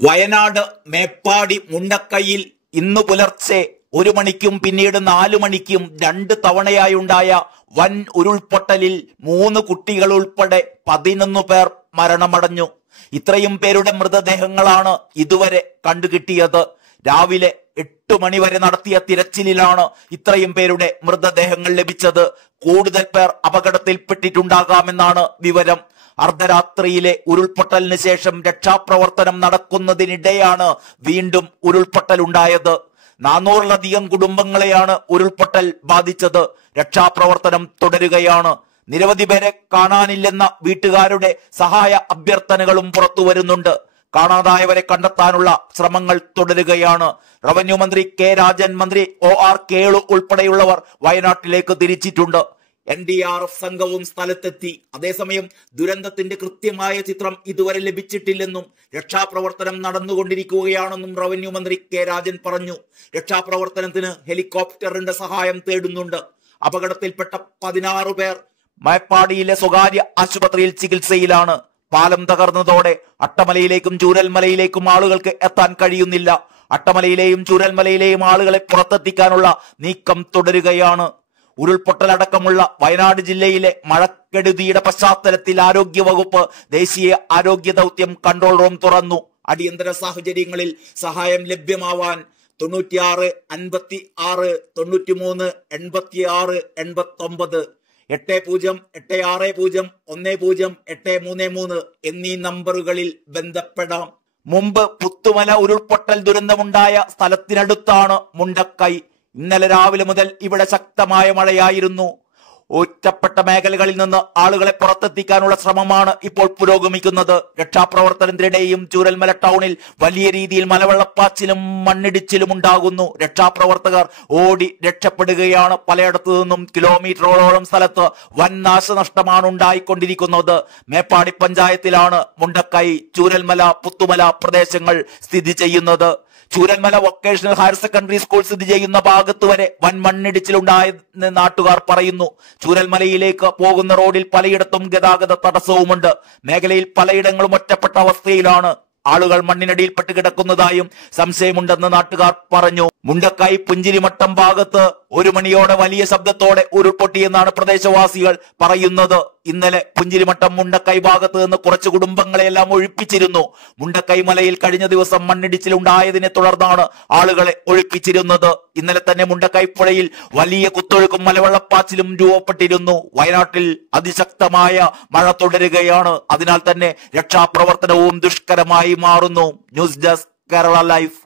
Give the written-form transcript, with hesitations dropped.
വയനാട് മേപ്പാടി മുണ്ടക്കൈയിൽ ഇന്നു പുലർച്ചെ 1 മണിക്കും പിന്നീട് 4 മണിക്കും 2 തവണയായുണ്ടായ വൻ ഉരുൾപൊട്ടലിൽ 3 കുട്ടികൾ ഉൾപ്പെടെ 11 പേർ മരണമടഞ്ഞു. ഇത്രയും പേരുടെ മൃതദേഹങ്ങളാണ് ഇതുവരെ കണ്ടുകിട്ടിയത്. രാവിലെ 8 മണി വരെ നടത്തിയ തിരച്ചിലിലാണ് ഇത്രയും പേരുടെ മൃതദേഹങ്ങൾ ലഭിച്ചത്. കൂടുതൽ പേർ അപകടത്തിൽപ്പെട്ടിട്ടുണ്ടാകാമെന്നാണ് വിവരം. അർദ്ധരാത്രിയിലെ ഉരുൾപൊട്ടലിന് ശേഷം രക്ഷാപ്രവർത്തനം നടക്കുന്നതിനിടെയാണ് വീണ്ടും ഉരുൾപൊട്ടലുണ്ടായത്. 400-ലധികം കുടുംബങ്ങളെയാണ് ഉരുൾപൊട്ടൽ ബാധിച്ചത്. രക്ഷാപ്രവർത്തനം തുടരുകയാണ്. നിരവധി പേരെ കാണാനില്ലെന്ന വീട്ടുകാരുടെ സഹായ അഭ്യർത്ഥനകളും പുറത്തു വരുന്നുണ്ട്. കാണാതായവരെ കണ്ടെത്താനുള്ള ശ്രമങ്ങൾ തുടരുകയാണ്. റവന്യൂ മന്ത്രി കെ രാജൻ, മന്ത്രി OR കേളു ഉൾപ്പെടെയുള്ളവർ വയനാട്ടിലേക്ക് തിരിച്ചിട്ടുണ്ട്. NDRF സംഘവും സ്ഥലത്തെത്തി. അതേസമയം ദുരന്തത്തിന്റെ കൃത്യമായ ചിത്രം ഇതുവരെ ലഭിച്ചിട്ടില്ലെന്നും രക്ഷാപ്രവർത്തനം നടന്നുകൊണ്ടിരിക്കുകയാണെന്നും റവന്യൂ മന്ത്രി കെ രാജൻ പറഞ്ഞു. രക്ഷാപ്രവർത്തനത്തിന് ഹെലികോപ്റ്ററിന്റെ സഹായം തേടുന്നുണ്ട്. അപകടത്തിൽപ്പെട്ട 16 പേർ മേപ്പാടിയിലെ സ്വകാര്യ ആശുപത്രിയിൽ ചികിത്സയിലാണ്. പാലം തകർന്നതോടെ അട്ടമലയിലേക്കും ചൂരൽമലയിലേക്കും ആളുകൾക്ക് എത്താൻ കഴിയുന്നില്ല. അട്ടമലയിലെയും ചൂരൽമലയിലെയും ആളുകളെ പുറത്തെത്തിക്കാനുള്ള നീക്കം തുടരുകയാണ്. ഉരുൾപൊട്ടലടക്കമുള്ള വയനാട് ജില്ലയിലെ മഴക്കെടുതിയുടെ പശ്ചാത്തലത്തിൽ ആരോഗ്യവകുപ്പ് ദേശീയ ആരോഗ്യ ദൗത്യം കൺട്രോൾ റൂം തുറന്നു. അടിയന്തര സാഹചര്യങ്ങളിൽ സഹായം ലഭ്യമാവാൻ 96 56 93 86 89 80 860 10 833 എന്നീ നമ്പറുകളിൽ ബന്ധപ്പെടാം. മുമ്പ് പുത്തുമല ഉരുൾപൊട്ടൽ ദുരന്തമുണ്ടായ സ്ഥലത്തിനടുത്താണ് മുണ്ടക്കൈ. ഇന്നലെ രാവിലെ മുതൽ ഇവിടെ ശക്തമായ മഴയായിരുന്നു. ഒറ്റപ്പെട്ട മേഖലകളിൽ നിന്ന് ആളുകളെ പുറത്തെത്തിക്കാനുള്ള ശ്രമമാണ് ഇപ്പോൾ പുരോഗമിക്കുന്നത്. രക്ഷാപ്രവർത്തനത്തിനിടെയും ചൂരൽമല ടൗണിൽ വലിയ രീതിയിൽ മലവെള്ളപ്പാച്ചിലും മണ്ണിടിച്ചിലും ഉണ്ടാകുന്നു. രക്ഷാപ്രവർത്തകർ ഓടി രക്ഷപ്പെടുകയാണ്. പലയിടത്തു നിന്നും കിലോമീറ്ററോളം സ്ഥലത്ത് വൻ നാശനഷ്ടമാണ് ഉണ്ടായിക്കൊണ്ടിരിക്കുന്നത്. മേപ്പാടി പഞ്ചായത്തിലാണ് മുണ്ടക്കൈ, ചൂരൽമല, പുത്തുമല പ്രദേശങ്ങൾ സ്ഥിതി ചെയ്യുന്നത്. Chooralmala vocational higher secondary school സ്ഥിതി ചെയ്യുന്ന ഭാഗത്ത് വരെ വൻ മണ്ണിടിച്ചിലുണ്ടായെന്ന് നാട്ടുകാർ പറയുന്നു. ചൂരൽമലയിലേക്ക് പോകുന്ന റോഡിൽ പലയിടത്തും ഗതാഗത തടസ്സവുമുണ്ട്. മേഖലയിൽ പലയിടങ്ങളും ഒറ്റപ്പെട്ട അവസ്ഥയിലാണ്. ആളുകൾ മണ്ണിനടിയിൽപ്പെട്ട് കിടക്കുന്നതായും സംശയമുണ്ടെന്ന് നാട്ടുകാർ പറഞ്ഞു. മുണ്ടക്കൈ പുഞ്ചിരിമട്ടം ഭാഗത്ത് 1 മണിയോടെ വലിയ ശബ്ദത്തോടെ ഉരുൾപൊട്ടിയെന്നാണ് പ്രദേശവാസികൾ പറയുന്നത്. ഇന്നലെ പുഞ്ചിരിമട്ടം മുണ്ടക്കൈ ഭാഗത്ത് നിന്ന് കുറച്ച് കുടുംബങ്ങളെയെല്ലാം ഒഴിപ്പിച്ചിരുന്നു. മുണ്ടക്കൈ മലയിൽ കഴിഞ്ഞ ദിവസം മണ്ണിടിച്ചിലുണ്ടായതിനെ തുടർന്നാണ് ആളുകളെ ഒഴിപ്പിച്ചിരുന്നത്. ഇന്നലെ തന്നെ മുണ്ടക്കൈ പുഴയിൽ വലിയ കുത്തൊഴുക്കും മലവെള്ളപ്പാച്ചിലും രൂപപ്പെട്ടിരുന്നു. വയനാട്ടിൽ അതിശക്തമായ മഴ തുടരുകയാണ്. അതിനാൽ തന്നെ രക്ഷാപ്രവർത്തനവും ദുഷ്കരമായി മാറുന്നു. News desk Kerala life.